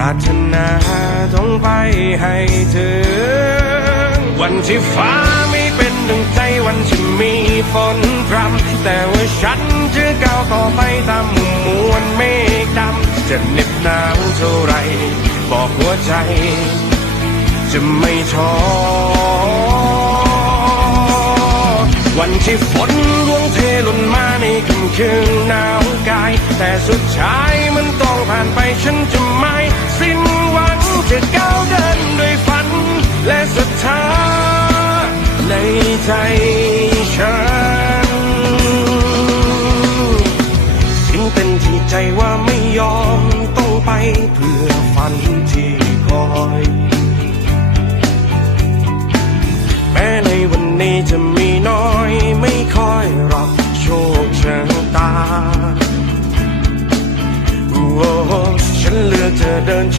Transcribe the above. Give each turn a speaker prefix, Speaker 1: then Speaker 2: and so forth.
Speaker 1: รารถนาต้องไปให้ถึง วันที่ฟ้าไม่เป็นดังใจวันที่มีฝนพรำแต่ว่าฉันจะก้าวต่อไปตามมุมมวลเมฆดำจะเหน็บหนาวเท่าไร บอกหัวใจ จะไม่ท้อวันที่ฝนร่วงเทหล่นมาในค่ำคืนหนาวกาย แต่สุดท้ายมันต้องผ่านไปฉันจะ ใจฉันสิ่งเป็นที่ใจว่าไม่ยอมต้องไปเพื่อฝันที่คอยแม้ในวันนี้จะมีน้อยไม่ค่อยรับโชคชะตาโอ้ฉันเลือกเธอเดิน